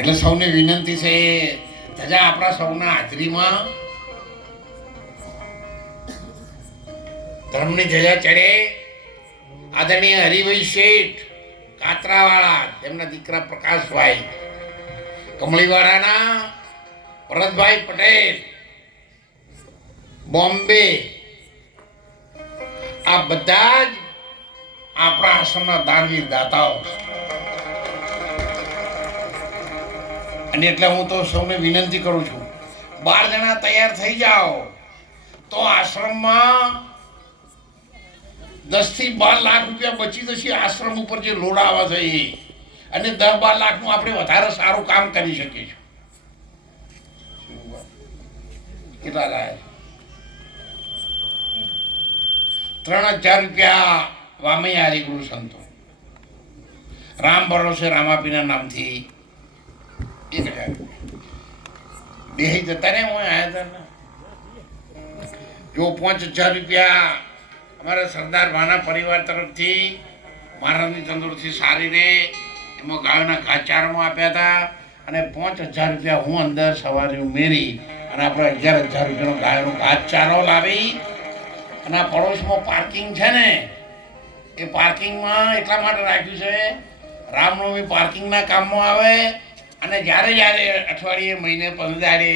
એટલે સૌને વિનંતી છે ધજા આપણા સૌના હાજરીમાં ધર્મની ધજા ચડે. આદરણીય હરિભાઈ શેઠ કાતરાવાળા, તેમના દીકરા પ્રકાશભાઈ, કમળીવાડાના ભરતભાઈ પટેલ, બોમ્બે, આ બધા જ આપણા આશ્રમના દાનવીર દાતાઓ. અને એટલે હું તો સૌને વિનંતી કરું છું, 12 જણા તૈયાર થઈ જાઓ તો આશ્રમમાં 10 થી 12 લાખ રૂપિયા બચી જશે. આશ્રમ ઉપર જે લોડ આવે છે એ, અને 10-12 લાખનું આપણે વધારે સારું કામ કરી શકીશું. કેટલા લાય? 3000 રૂપિયા વામૈયા હરિગુરુ સંતો રામ ભરોસે રામાપીના નામથી 1000 બે જતા ને હું આવ્યા હતા ને. જો 5000 રૂપિયા અમારા સરદાર ભાના પરિવાર તરફથી મહારાજની તંદુરસ્તી સારી રહે એમાં ગાયોના ઘાસચારામાં આપ્યા હતા. અને 5000 રૂપિયા હું અંદર સવારે ઉમેરી અને આપણે 11000 રૂપિયાનો ગાયોનો ઘાસચારો લાવી અને આ પડોશમાં પાર્કિંગ છે ને, એ પાર્કિંગમાં એટલા માટે રાખ્યું છે રામનવમી પાર્કિંગના કામમાં આવે. અને જ્યારે જ્યારે અઠવાડિયે મહિને 15 દાડે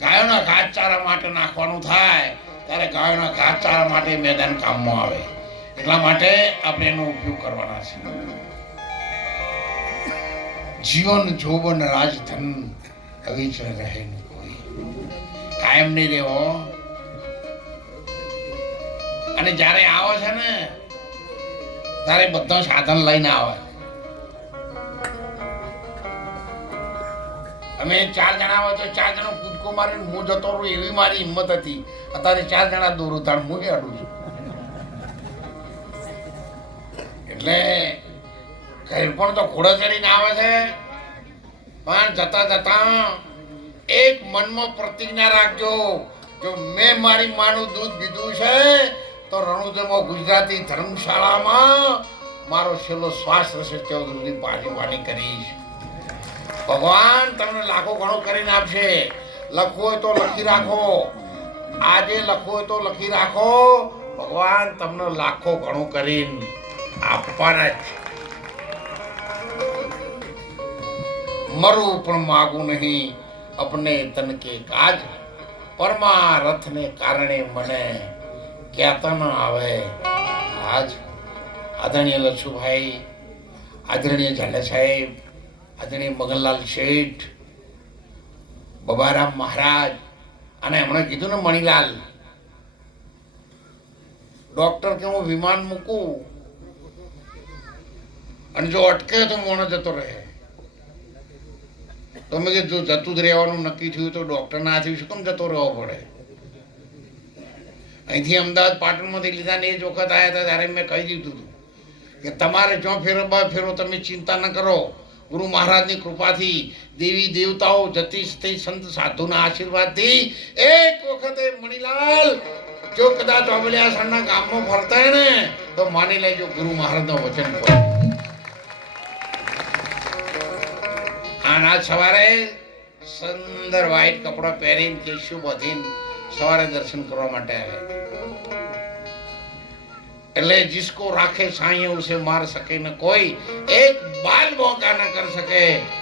ગાયોના ઘાસચારા માટે નાખવાનું થાય ત્યારે ગાયોના ઘાસચારા માટે મેદાન કામમાં આવે. એટલા માટે આપણે એનો ઉપયોગ કરવાના છે. જીવન જોબન રાજધન અવિચર રહે કોઈ, કાયમ નહીં રહેવો. અને જ્યારે આવે છે ને ત્યારે બધા સાધન લઈને આવે. અમે 4 જણા હોય તો 4 જણા કૂદકો મારીને હું જતો રહું એવી મારી હિંમત હતી. અત્યારે 4 જણા દોરું તાણ હું અડું છું. એટલે ઘર પણ તો ઘોડા ચડીને આવે છે, પણ જતા જતા એક મનમાં પ્રતિજ્ઞા રાખજો, જો મેં મારી માનું દૂધ પીધું છે તો રણુજામાં ગુજરાતી ધર્મશાળામાં મારો છેલ્લો શ્વાસ રહેશે ત્યાં સુધી પાણી કરીશ. ભગવાન તમને લાખો ઘણો કરીને આપશે. લખવું હોય તો લખી રાખો, આજે લખવું હોય તો લખી રાખો. ભગવાન તમને લાખો ઘણું કરીને આપવાના જ. મરું પણ માગું નહીં અપને તન કે કાજ, પરમારથને કારણે મને કહેતા ન આવે આજ. આદરણીય લચ્છુભાઈ, આદરણીય ઝાલા સાહેબ, આદરણીય મગનલાલ શેઠ, બબારામ મહારાજ, અને એમણે કીધું ને મણીલાલ ડોક્ટર કે હું વિમાન મૂકું અને જો અટકે તો મોણો જતો રહે. તો મેં કે જો જતું જ રહેવાનું નક્કી થયું તો ડોક્ટર ના થયું શું કેમ જતો રહેવો પડે? અહીંથી અમદાવાદ પાટણમાંથી લીધા ને એ જ વખત આવ્યા હતા ત્યારે મેં કહી દીધું હતું કે તમારે જો ફેરો તમે ચિંતા ન કરો. ગુરુ મહારાજની કૃપાથી, દેવી દેવતાઓ, જતી સ્થિત સંત સાધુના આશીર્વાદથી એક વખતે મણીલાલ જો કદાચ અબલિયાસણના ગામમાં ફરતા હોય ને તો માની લેજો ગુરુ મહારાજનો વચન પર. આના સવારે સુંદર વ્હાઈટ કપડા પહેરીને કેશું બધીને સવારે દર્શન કરવા માટે આવે. એટલે जिसको राखे साईं उसे मार सके न कोई, एक बाल मौका न कर सके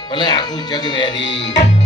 भले आखू जग वेरी.